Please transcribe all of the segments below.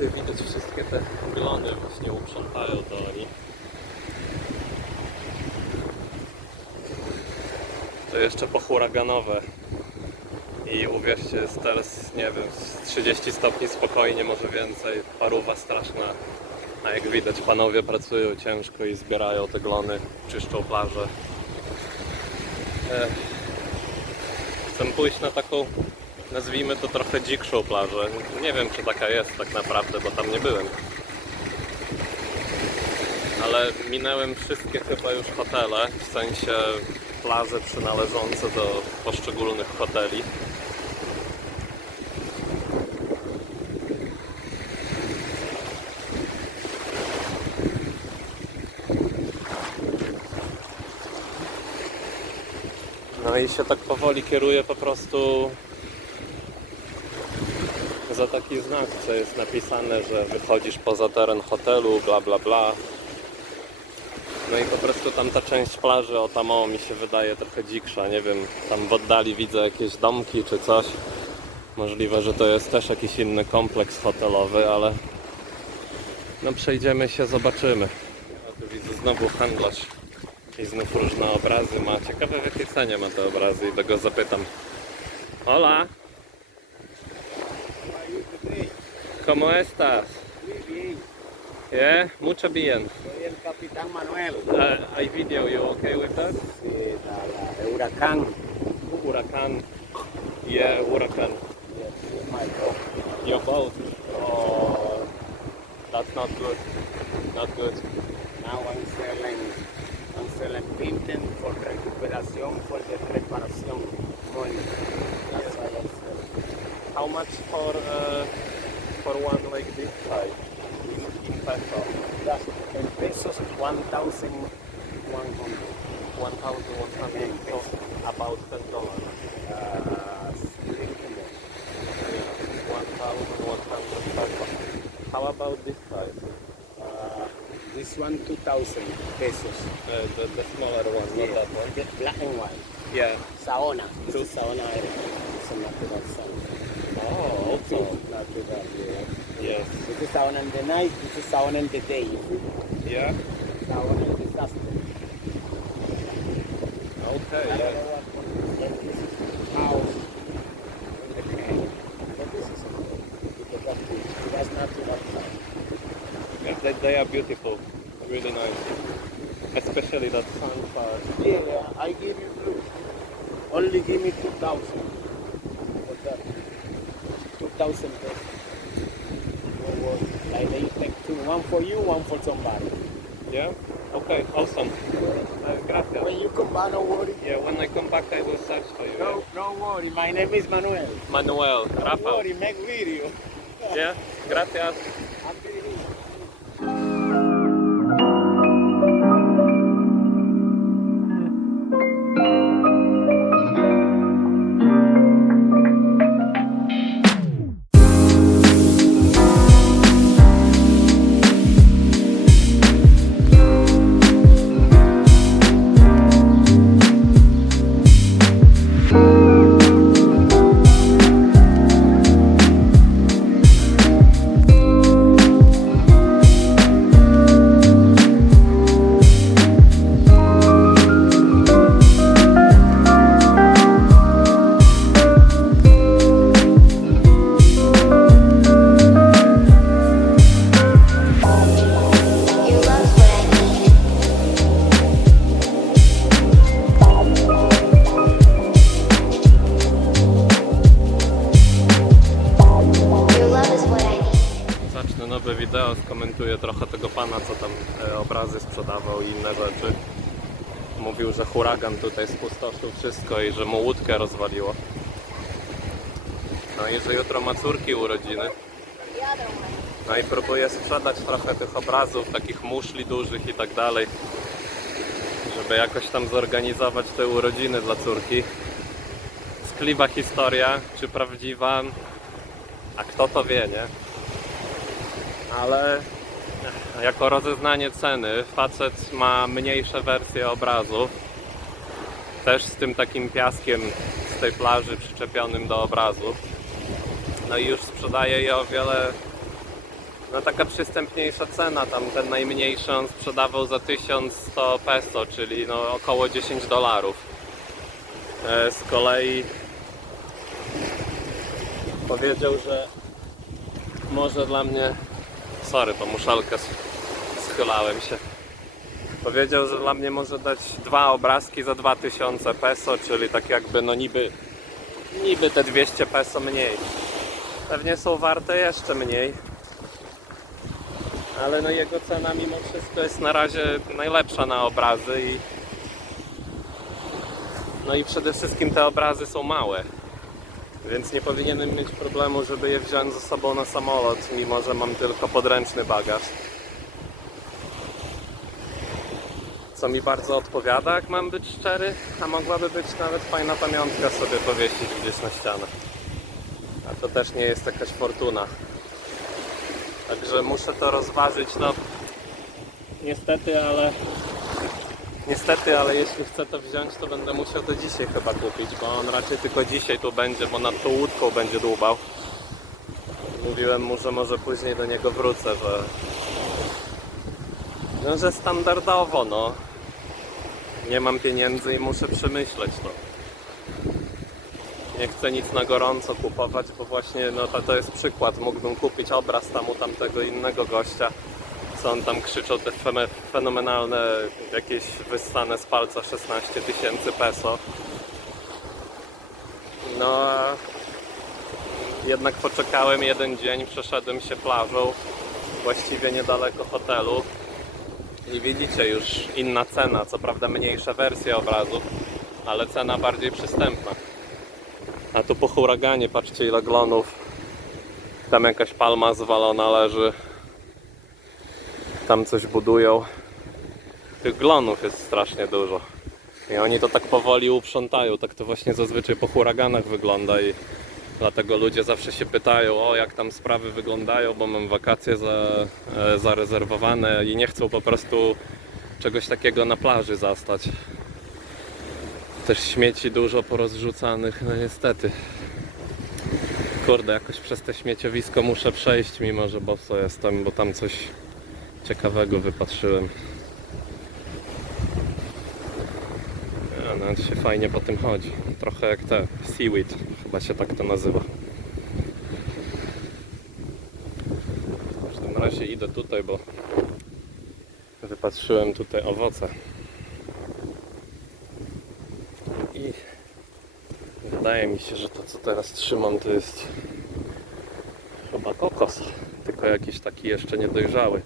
tutaj widać wszystkie te glony właśnie uprzątają to oni. To jeszcze pohuraganowe. I uwierzcie, jest teraz, nie wiem, z 30 stopni spokojnie, może więcej. Paruwa straszna. A jak widać, panowie pracują ciężko i zbierają te glony, czyszczą plażę. Chcę pójść na taką, nazwijmy to trochę dzikszą plażę. Nie wiem, czy taka jest tak naprawdę, bo tam nie byłem. Ale minąłem wszystkie chyba już hotele, w sensie plaże przynależące do poszczególnych hoteli. No i się tak powoli kieruję po prostu za taki znak, co jest napisane, że wychodzisz poza teren hotelu, bla bla bla. No i po prostu tam ta część plaży, o tam o, mi się wydaje trochę dziksza, nie wiem, tam w oddali widzę jakieś domki czy coś. Możliwe, że to jest też jakiś inny kompleks hotelowy, ale no przejdziemy się, zobaczymy. A tu widzę znowu handlarz i znów różne obrazy ma. Ciekawe, w jakiej cenie ma te obrazy i go zapytam. Hola! ¿Cómo estás? Muy bien, Yeah, mucho bien. soy el capitán Manuel. I video, you okay with that? El huracán. Huracan. Yeah, huracan. Yes, this is my dog. Your boat. Oh, that's not good. Not good. Now I'm selling pinten for recuperación, for the reparación money. That's why I sell. How much for one like this size? In peso. That's in pesos, 1,100. 1,100. So about $10. Little more. 1,100 pesos. How about this size? This one, 2,000 pesos. The smaller one, not that one. The black and white. Yeah. Saona. This is Saona. It's a natural sound. Oh, also. Natural, yeah. Yes. This is Sauna in the night, this is Sauna in the day. Yeah. Sauna in disaster. Okay. Yeah. This is house. Okay. But this is okay. Because that's natural sound. They are beautiful. Really nice. Especially that sun part. Yeah, I give you blue. Only give me 2,000. For that. 2,000 pesos. No worry. Like they take two. One for you, one for somebody. Yeah. Okay. Awesome. Gracias. When you come back, don't worry. Yeah. When I come back, I will search for you. No, don't worry. My name is Manuel. Manuel. Don't Rafael. worry, make video. Yeah. Gracias. I'm pretty good. Nowe wideo, skomentuję trochę tego pana, co tam obrazy sprzedawał i inne rzeczy. Mówił, że huragan tutaj spustoszył wszystko i że mu łódkę rozwaliło. No i że jutro ma córki urodziny. No i próbuję sprzedać trochę tych obrazów, takich muszli dużych i tak dalej, żeby jakoś tam zorganizować te urodziny dla córki. Skliwa historia, czy prawdziwa, a kto to wie, nie? Ale jako rozeznanie ceny facet ma mniejsze wersje obrazów, też z tym takim piaskiem z tej plaży przyczepionym do obrazu. No i już sprzedaje je o wiele no taka przystępniejsza cena, tam ten najmniejszy on sprzedawał za 1100 peso, czyli no około $10. Z kolei powiedział, że może dla mnie, sorry, po muszelkę schylałem się, powiedział, że dla mnie może dać 2 obrazki za 2000 peso, czyli tak jakby no niby te 200 peso mniej. Pewnie są warte jeszcze mniej, ale no jego cena mimo wszystko jest na razie najlepsza na obrazy i no i przede wszystkim te obrazy są małe, więc nie powinienem mieć problemu, żeby je wziąć ze sobą na samolot, mimo że mam tylko podręczny bagaż. Co mi bardzo odpowiada, jak mam być szczery, a mogłaby być nawet fajna pamiątka sobie powiesić gdzieś na ścianę. A to też nie jest jakaś fortuna. Także muszę to rozważyć, no niestety, ale jeśli chcę to wziąć, to będę musiał to dzisiaj chyba kupić, bo on raczej tylko dzisiaj tu będzie, bo nad tą łódką będzie dłubał. Mówiłem mu, że może później do niego wrócę, że standardowo, no. Nie mam pieniędzy i muszę przemyśleć to. Nie chcę nic na gorąco kupować, bo właśnie no to jest przykład. Mógłbym kupić obraz tam u tamtego innego gościa, co on tam krzyczał, te fenomenalne, jakieś wyssane z palca 16 000 peso. No a jednak poczekałem jeden dzień, przeszedłem się plażą, właściwie niedaleko hotelu. I widzicie, już inna cena, co prawda mniejsza wersja obrazów, ale cena bardziej przystępna. A tu po huraganie, patrzcie ile glonów. Tam jakaś palma zwalona leży. Tam coś budują. Tych glonów jest strasznie dużo. I oni to tak powoli uprzątają. Tak to właśnie zazwyczaj po huraganach wygląda i dlatego ludzie zawsze się pytają, o jak tam sprawy wyglądają, bo mam wakacje zarezerwowane i nie chcą po prostu czegoś takiego na plaży zastać. Też śmieci dużo porozrzucanych, no niestety. Kurde, jakoś przez te śmieciowisko muszę przejść, mimo że boso jestem, bo tam coś ciekawego wypatrzyłem. Nawet się fajnie po tym chodzi. Trochę jak te seaweed, chyba się tak to nazywa. W każdym razie idę tutaj, bo wypatrzyłem tutaj owoce. I wydaje mi się, że to co teraz trzymam to jest chyba kokos, tylko jakiś taki jeszcze niedojrzały.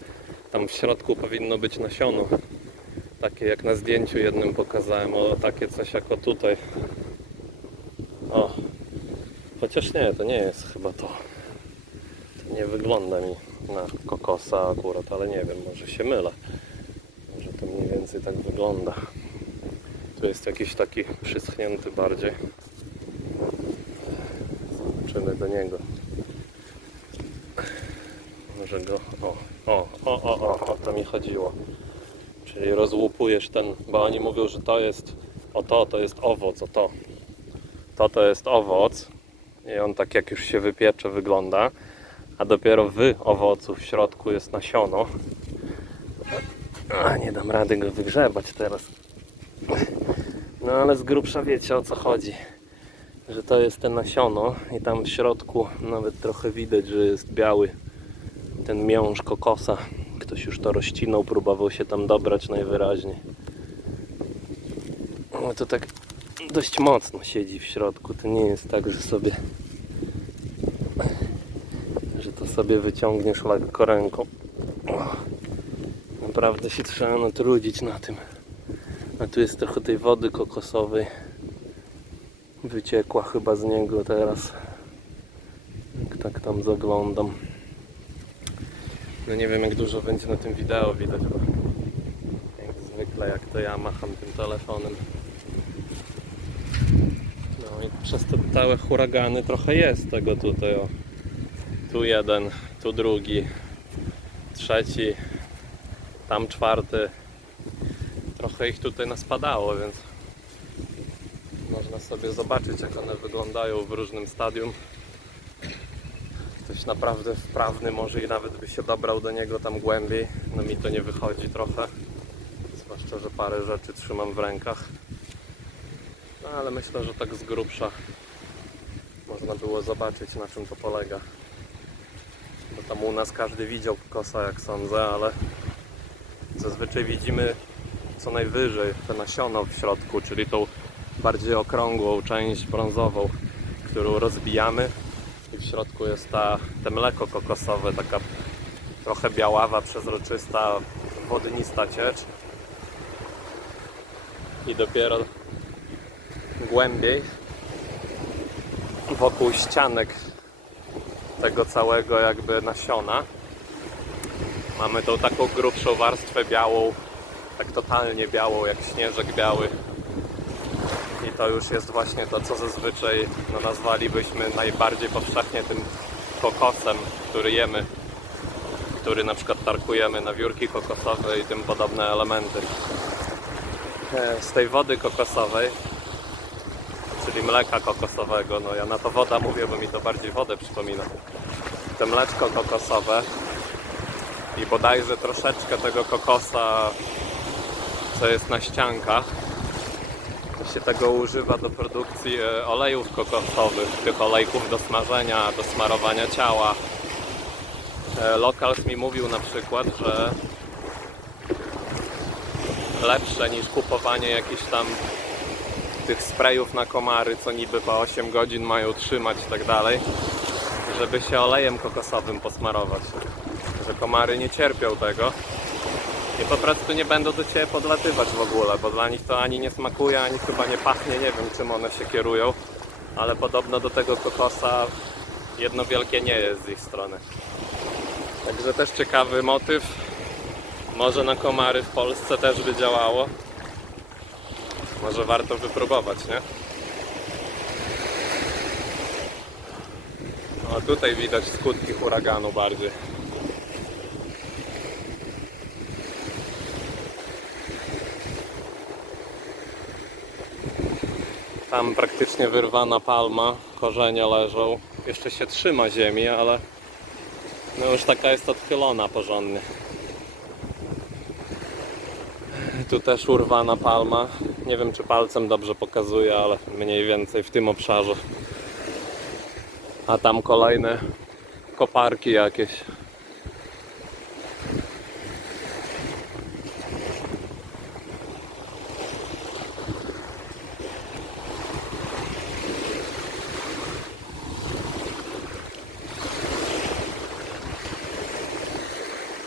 Tam w środku powinno być nasiono. Takie jak na zdjęciu jednym pokazałem, o takie coś jako tutaj. O, chociaż nie, to nie jest chyba to. To nie wygląda mi na kokosa akurat, ale nie wiem, może się mylę. Może to mniej więcej tak wygląda. Tu jest jakiś taki przyschnięty bardziej. Zobaczymy do niego. Może go... O to mi chodziło. Czyli rozłupujesz ten, bo oni mówią, że to jest, to jest owoc, to jest owoc i on tak jak już się wypiecze wygląda, a dopiero w owocu w środku jest nasiono. A nie dam rady go wygrzebać teraz. No ale z grubsza wiecie o co chodzi, że to jest te nasiono i tam w środku nawet trochę widać, że jest biały ten miąższ kokosa. Ktoś już to rozcinał, próbował się tam dobrać najwyraźniej. No to tak dość mocno siedzi w środku. To nie jest tak, że to sobie wyciągniesz lekko ręką. Naprawdę się trzeba natrudzić na tym. A tu jest trochę tej wody kokosowej. Wyciekła chyba z niego teraz. Jak tak tam zaglądam. No nie wiem jak dużo będzie na tym wideo widać, bo jak zwykle jak to ja macham tym telefonem. No i przez te całe huragany trochę jest tego tutaj. O. Tu jeden, tu drugi, trzeci, tam czwarty. Trochę ich tutaj naspadało, więc można sobie zobaczyć jak one wyglądają w różnym stadium. Ktoś naprawdę wprawny może i nawet by się dobrał do niego tam głębiej. No mi to nie wychodzi trochę. Zwłaszcza, że parę rzeczy trzymam w rękach. No ale myślę, że tak z grubsza można było zobaczyć, na czym to polega. Bo tam u nas każdy widział kokosa, jak sądzę, ale zazwyczaj widzimy co najwyżej te nasiono w środku, czyli tą bardziej okrągłą część brązową, którą rozbijamy i w środku jest te mleko kokosowe, taka trochę biaława, przezroczysta, wodnista ciecz i dopiero głębiej wokół ścianek tego całego jakby nasiona mamy tą taką grubszą warstwę białą, tak totalnie białą, jak śnieżek biały. I to już jest właśnie to, co zazwyczaj nazwalibyśmy najbardziej powszechnie tym kokosem, który jemy, który na przykład tarkujemy na wiórki kokosowe i tym podobne elementy. Z tej wody kokosowej, czyli mleka kokosowego, no ja na to woda mówię, bo mi to bardziej wodę przypomina. Te mleczko kokosowe i bodajże troszeczkę tego kokosa, co jest na ściankach, się tego używa do produkcji olejów kokosowych, tych olejków do smażenia, do smarowania ciała. Locals mi mówił na przykład, że lepsze niż kupowanie jakichś tam tych sprayów na komary, co niby po 8 godzin mają trzymać i tak dalej, żeby się olejem kokosowym posmarować, że komary nie cierpią tego i po prostu nie będą do Ciebie podlatywać w ogóle, bo dla nich to ani nie smakuje, ani chyba nie pachnie, nie wiem czym one się kierują, ale podobno do tego kokosa jedno wielkie nie jest z ich strony. Także też ciekawy motyw, może na komary w Polsce też by działało, może warto wypróbować, nie? No, tutaj widać skutki huraganu bardziej. Tam praktycznie wyrwana palma, korzenie leżą. Jeszcze się trzyma ziemi, ale no już taka jest odchylona porządnie. Tu też urwana palma. Nie wiem, czy palcem dobrze pokazuje, ale mniej więcej w tym obszarze. A tam kolejne koparki jakieś.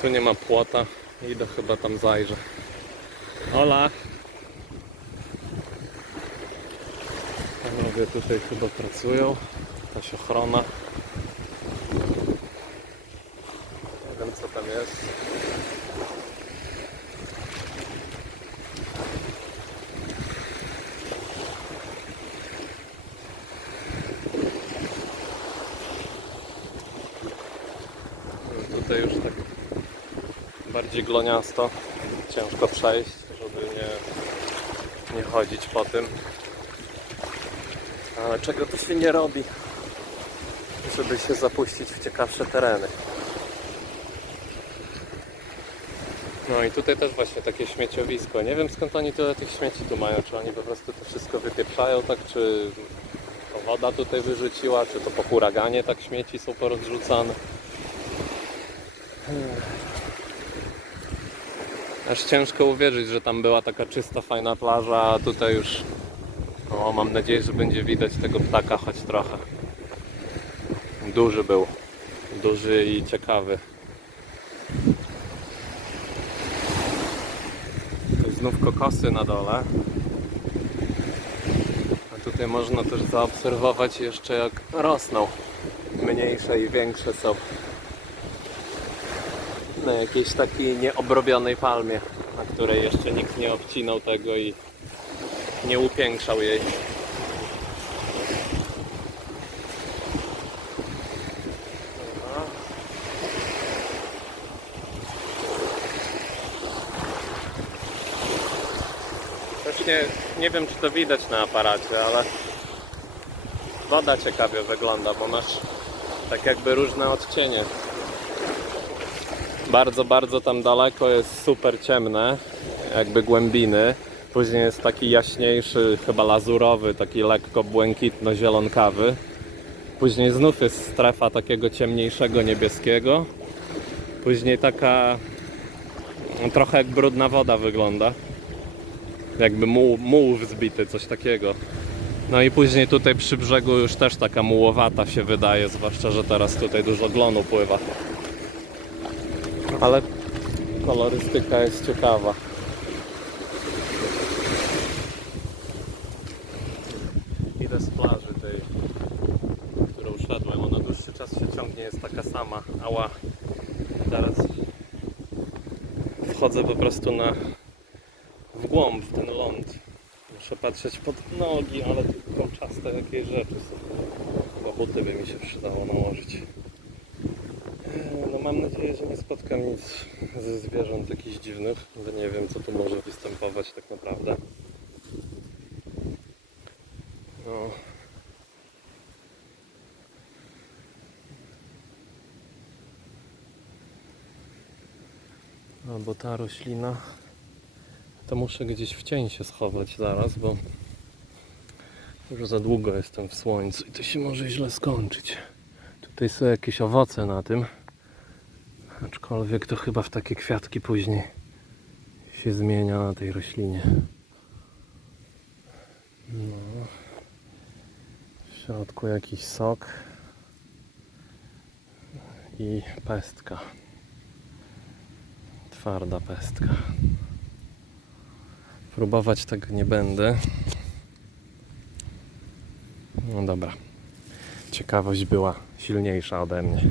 Tu nie ma płota, idę chyba tam zajrzę. Hola! Panowie tutaj chyba pracują, jakaś ochrona. Nie wiem, co tam jest. Tutaj już tak bardziej gloniasto, ciężko przejść, żeby nie chodzić po tym. Ale czego to się nie robi, żeby się zapuścić w ciekawsze tereny. No i tutaj też właśnie takie śmieciowisko. Nie wiem, skąd oni tyle tych śmieci tu mają. Czy oni po prostu to wszystko wypieprzają, tak? Czy to woda tutaj wyrzuciła, czy to po huraganie tak śmieci są porozrzucane. Aż ciężko uwierzyć, że tam była taka czysta, fajna plaża, a tutaj już mam nadzieję, że będzie widać tego ptaka choć trochę. Duży był. Duży i ciekawy. Tu znów kokosy na dole. A tutaj można też zaobserwować jeszcze, jak rosną. Mniejsze i większe są. Na jakiejś takiej nieobrobionej palmie, na której jeszcze nikt nie obcinał tego i nie upiększał jej. Właśnie nie wiem, czy to widać na aparacie, ale woda ciekawie wygląda, bo masz Tak jakby różne odcienie. Bardzo, bardzo tam daleko jest super ciemne, jakby głębiny. Później jest taki jaśniejszy, chyba lazurowy, taki lekko błękitno-zielonkawy. Później znów jest strefa takiego ciemniejszego niebieskiego. Później taka trochę jak brudna woda wygląda. Jakby muł wzbity, coś takiego. No i później tutaj przy brzegu już też taka mułowata się wydaje, zwłaszcza, że teraz tutaj dużo glonu pływa. Ale kolorystyka jest ciekawa. Idę z plaży tej, którą szedłem. Ona dłuższy czas się ciągnie, jest taka sama. Ała. Teraz wchodzę po prostu w głąb, w ten ląd. Muszę patrzeć pod nogi, ale tu kolczaste jakieś rzeczy są. Chyba buty by mi się przydało nałożyć. No mam nadzieję, że nie spotkam nic ze zwierząt jakichś dziwnych, bo nie wiem, co tu może występować tak naprawdę. No. Albo ta roślina, to muszę gdzieś w cień się schować zaraz, bo już za długo jestem w słońcu i to się może źle skończyć. Tutaj są jakieś owoce na tym, aczkolwiek to chyba w takie kwiatki później się zmienia na tej roślinie. No. W środku jakiś sok i pestka. Twarda pestka. Próbować tego nie będę. No dobra. Ciekawość była silniejsza ode mnie.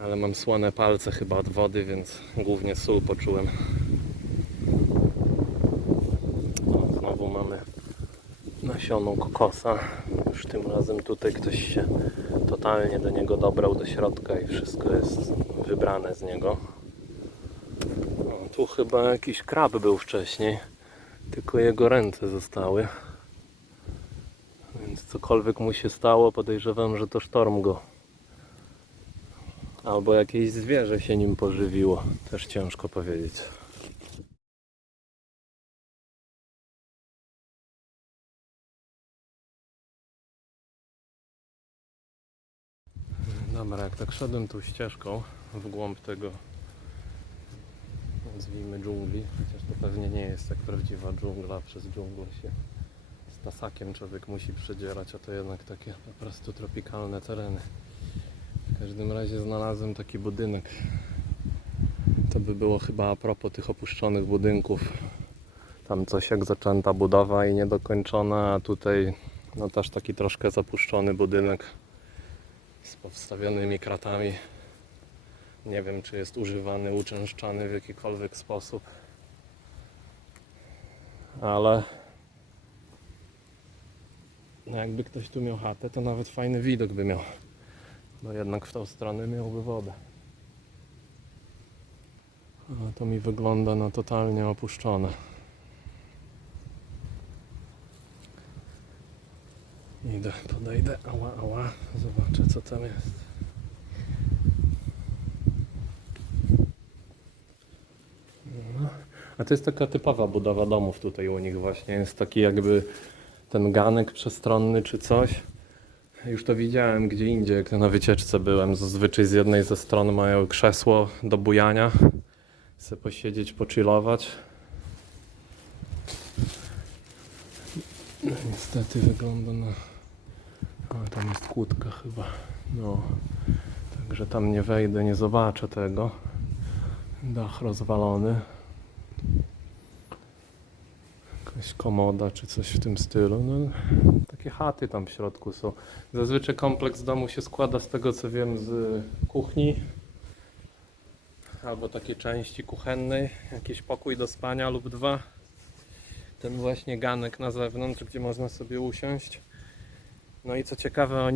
Ale mam słone palce chyba od wody, więc głównie sól poczułem. O, znowu mamy nasioną kokosa. Już tym razem tutaj ktoś się totalnie do niego dobrał do środka i wszystko jest wybrane z niego. O, tu chyba jakiś krab był wcześniej, tylko jego ręce zostały. Więc cokolwiek mu się stało, podejrzewam, że to sztorm go. Albo jakieś zwierzę się nim pożywiło. Też ciężko powiedzieć. Dobra, jak tak szedłem tą ścieżką w głąb tego, nazwijmy, dżungli, chociaż to pewnie nie jest jak prawdziwa dżungla, przez dżunglę się z tasakiem człowiek musi przedzierać, a to jednak takie po prostu tropikalne tereny. W każdym razie znalazłem taki budynek. To by było chyba a propos tych opuszczonych budynków. Tam coś jak zaczęta budowa i niedokończona, a tutaj no też taki troszkę zapuszczony budynek z powstawionymi kratami. Nie wiem, czy jest używany, uczęszczany w jakikolwiek sposób. Ale no jakby ktoś tu miał chatę, to nawet fajny widok by miał. Bo jednak w tą stronę miałby wodę. A to mi wygląda na totalnie opuszczone. Idę, podejdę, ała, zobaczę co tam jest. No. A to jest taka typowa budowa domów tutaj u nich właśnie. Jest taki jakby ten ganek przestronny czy coś. Już to widziałem gdzie indziej, jak na wycieczce byłem. Zazwyczaj z jednej ze stron mają krzesło do bujania. Chcę posiedzieć, pochillować. No, niestety wygląda na... A tam jest kłódka chyba. No. Także tam nie wejdę, nie zobaczę tego. Dach rozwalony. Jakaś komoda czy coś w tym stylu. No, takie chaty tam w środku są. Zazwyczaj kompleks domu się składa z tego co wiem z kuchni. Albo takiej części kuchennej. Jakiś pokój do spania lub dwa. Ten właśnie ganek na zewnątrz, gdzie można sobie usiąść. No i co ciekawe,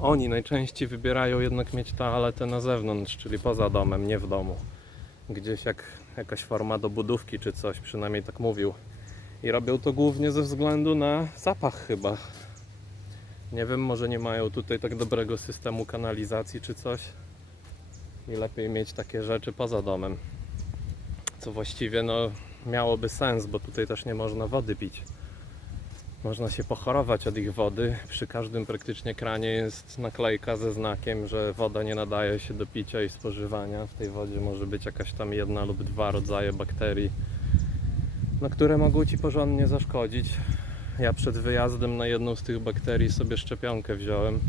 oni najczęściej wybierają jednak mieć toaletę na zewnątrz, czyli poza domem, nie w domu. Gdzieś jak jakaś forma dobudówki czy coś, przynajmniej tak mówił. I robią to głównie ze względu na zapach chyba. Nie wiem, może nie mają tutaj tak dobrego systemu kanalizacji czy coś. I lepiej mieć takie rzeczy poza domem. Co właściwie no miałoby sens, bo tutaj też nie można wody pić. Można się pochorować od ich wody. Przy każdym praktycznie kranie jest naklejka ze znakiem, że woda nie nadaje się do picia i spożywania. W tej wodzie może być jakaś tam 1 lub 2 rodzaje bakterii, no, które mogą Ci porządnie zaszkodzić. Ja przed wyjazdem na jedną z tych bakterii sobie szczepionkę wziąłem.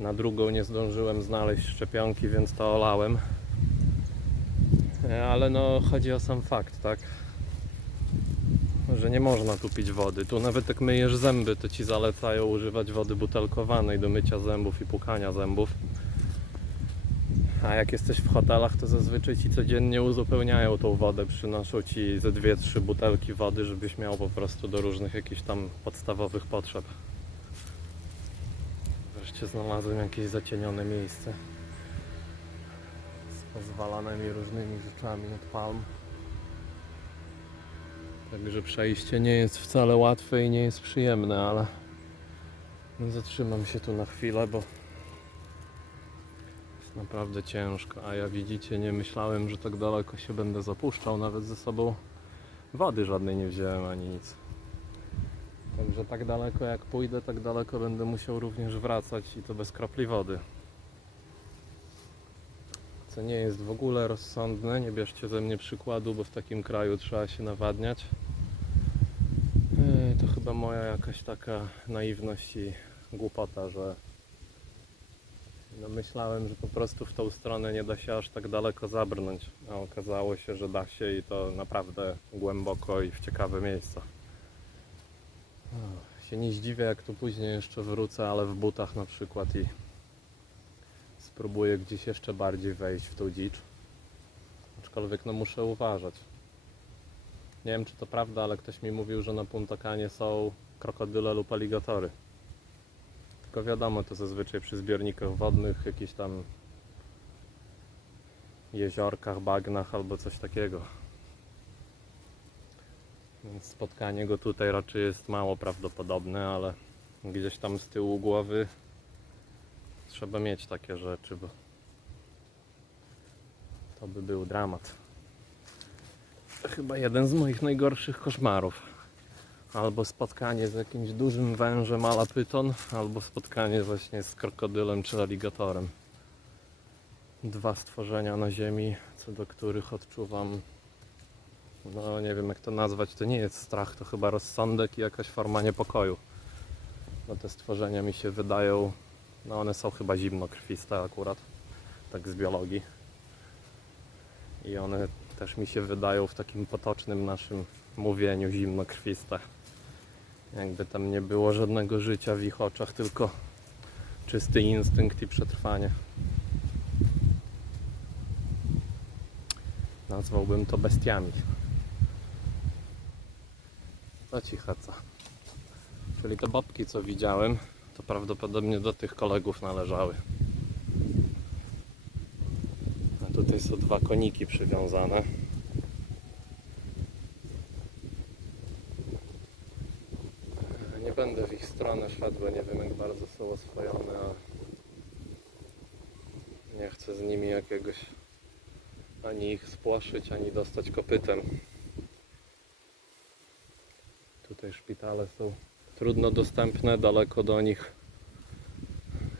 Na drugą nie zdążyłem znaleźć szczepionki, więc to olałem. Ale no chodzi o sam fakt, tak? Że nie można tu pić wody. Tu nawet jak myjesz zęby, to Ci zalecają używać wody butelkowanej do mycia zębów i płukania zębów. A jak jesteś w hotelach, to zazwyczaj Ci codziennie uzupełniają tą wodę. Przynoszą Ci ze 2-3 butelki wody, żebyś miał po prostu do różnych jakichś tam podstawowych potrzeb. Wreszcie znalazłem jakieś zacienione miejsce z pozwalanymi różnymi rzeczami od palm. Także przejście nie jest wcale łatwe i nie jest przyjemne, ale no zatrzymam się tu na chwilę, bo jest naprawdę ciężko. A ja, widzicie, nie myślałem, że tak daleko się będę zapuszczał. Nawet ze sobą wody żadnej nie wziąłem ani nic. Także tak daleko jak pójdę, tak daleko będę musiał również wracać i to bez kropli wody. Co nie jest w ogóle rozsądne. Nie bierzcie ze mnie przykładu, bo w takim kraju trzeba się nawadniać. To chyba moja jakaś taka naiwność i głupota, że no myślałem, że po prostu w tą stronę nie da się aż tak daleko zabrnąć, a okazało się, że da się i to naprawdę głęboko i w ciekawe miejsca. Się nie zdziwię, jak tu później jeszcze wrócę, ale w butach na przykład i spróbuję gdzieś jeszcze bardziej wejść w tą dzicz. Aczkolwiek no muszę uważać. Nie wiem, czy to prawda, ale ktoś mi mówił, że na Punta Canie są krokodyle lub aligatory. Tylko wiadomo, to zazwyczaj przy zbiornikach wodnych, jakichś tam jeziorkach, bagnach albo coś takiego. Więc spotkanie go tutaj raczej jest mało prawdopodobne, ale gdzieś tam z tyłu głowy trzeba mieć takie rzeczy, bo to by był dramat. To chyba jeden z moich najgorszych koszmarów. Albo spotkanie z jakimś dużym wężem a la pyton, albo spotkanie właśnie z krokodylem czy aligatorem. 2 stworzenia na ziemi, co do których odczuwam, no nie wiem jak to nazwać, to nie jest strach, to chyba rozsądek i jakaś forma niepokoju. No te stworzenia mi się wydają, no one są chyba zimnokrwiste akurat, tak z biologii. I one też mi się wydają w takim potocznym naszym mówieniu zimnokrwiste. Jakby tam nie było żadnego życia w ich oczach, tylko czysty instynkt i przetrwanie. Nazwałbym to bestiami. No cichaca. Czyli te babki, co widziałem, to prawdopodobnie do tych kolegów należały. A tutaj są 2 koniki przywiązane. Nie będę w ich stronę szedł, bo nie wiem jak bardzo są oswojone, a nie chcę z nimi jakiegoś ani ich spłoszyć, ani dostać kopytem. Tutaj szpitale są trudno dostępne, daleko do nich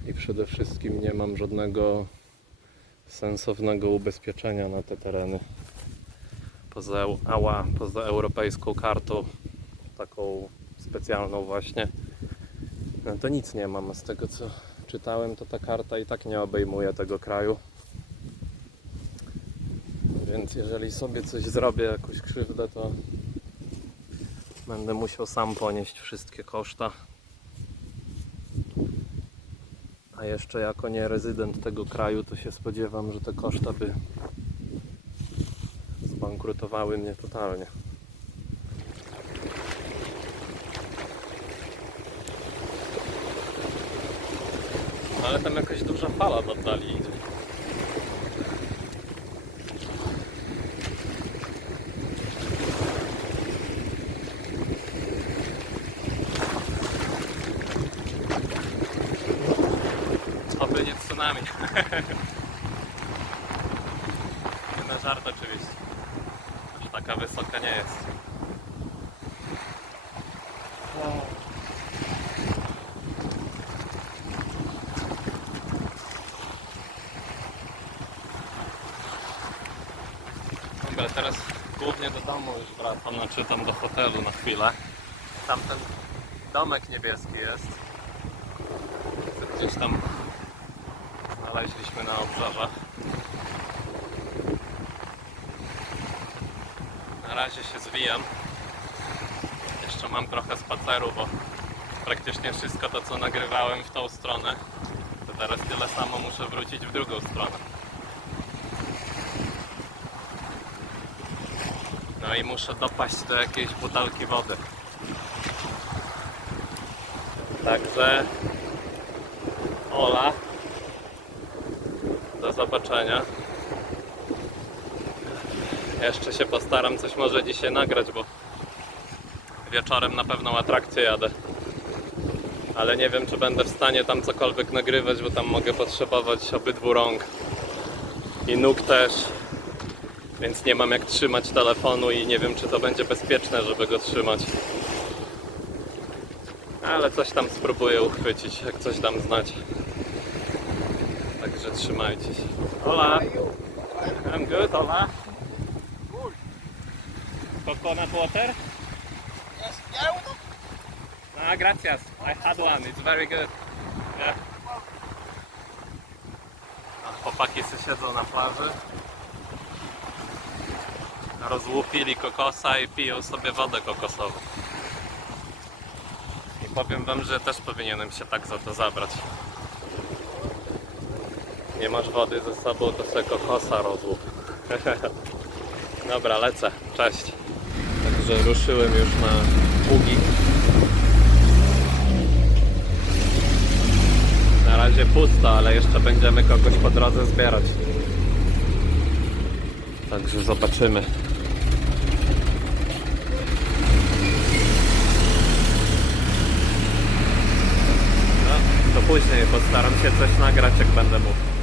i przede wszystkim nie mam żadnego sensownego ubezpieczenia na te tereny. Poza europejską kartą, taką specjalną właśnie, no to nic nie mam. Z tego co czytałem, to ta karta i tak nie obejmuje tego kraju. Więc jeżeli sobie coś zrobię, jakąś krzywdę, to będę musiał sam ponieść wszystkie koszta. A jeszcze jako nie rezydent tego kraju, to się spodziewam, że te koszta by zbankrutowały mnie totalnie. Ale tam jakaś duża fala w oddali idzie. Nie na żart oczywiście. Już taka wysoka nie jest. Dobra, teraz głównie do domu już wracam, znaczy tam do hotelu na chwilę. Tam ten domek niebieski jest. Gdzieś tam znaleźliśmy na obrzeżach. Na razie się zwijam. Jeszcze mam trochę spaceru, bo praktycznie wszystko to, co nagrywałem w tą stronę, to teraz tyle samo muszę wrócić w drugą stronę. No i muszę dopaść do jakiejś butelki wody. Także Ola, do zobaczenia. Jeszcze się postaram coś może dzisiaj nagrać, bo wieczorem na pewną atrakcję jadę. Ale nie wiem, czy będę w stanie tam cokolwiek nagrywać, bo tam mogę potrzebować obydwu rąk i nóg też. Więc nie mam jak trzymać telefonu i nie wiem, czy to będzie bezpieczne, żeby go trzymać. Ale coś tam spróbuję uchwycić, jak coś dam znać. Także trzymajcie się. Hola! I'm good, hola! Coconut water? Yes, yeah, uno. Ah, gracias. I had one. It's very good. Yeah. A chłopaki sobie siedzą na plaży. Rozłupili kokosa i piją sobie wodę kokosową. I powiem wam, że też powinienem się tak za to zabrać. Nie masz wody ze sobą, to sobie kokosa rozłup. Dobra, lecę. Cześć. Także ruszyłem już na Bugi. Na razie pusto, ale jeszcze będziemy kogoś po drodze zbierać. Także zobaczymy. No, to później postaram się coś nagrać, jak będę mógł.